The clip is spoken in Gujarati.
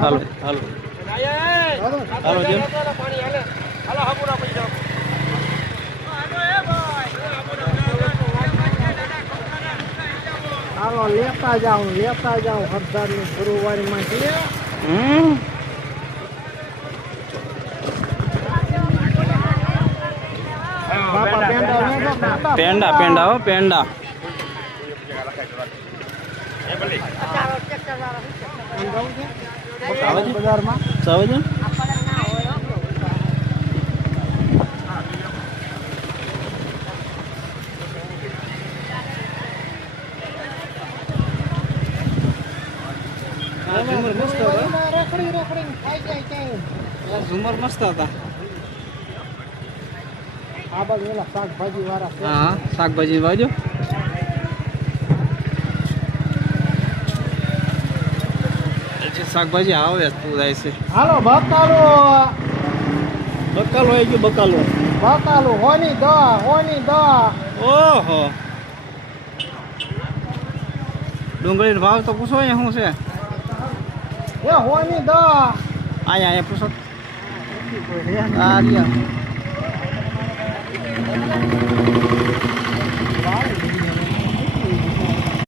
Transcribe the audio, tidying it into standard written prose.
હાલો હાલો હાલો જેમ હાલો લેતા જાઉં હરદારની ગુરુવારીમાં છે. પેંડા પેંડા હો પેંડા બજારમાં ચાવે છે ઝુમર મસ્ત હતા. આ બાજુ ઓલા શાકભાજી વાળા છે. હા શાકભાજી બાજુ શાકભાજી આવે તું જાય છે. હાલો બકાલો બકાલો આવી ગયો બકાલો હોની દવા ઓહો ડુંગળીનો ભાવ તો પૂછો અહીંયા શું છે એ હોની દવા અહીંયા પૂછો આ રહ્યા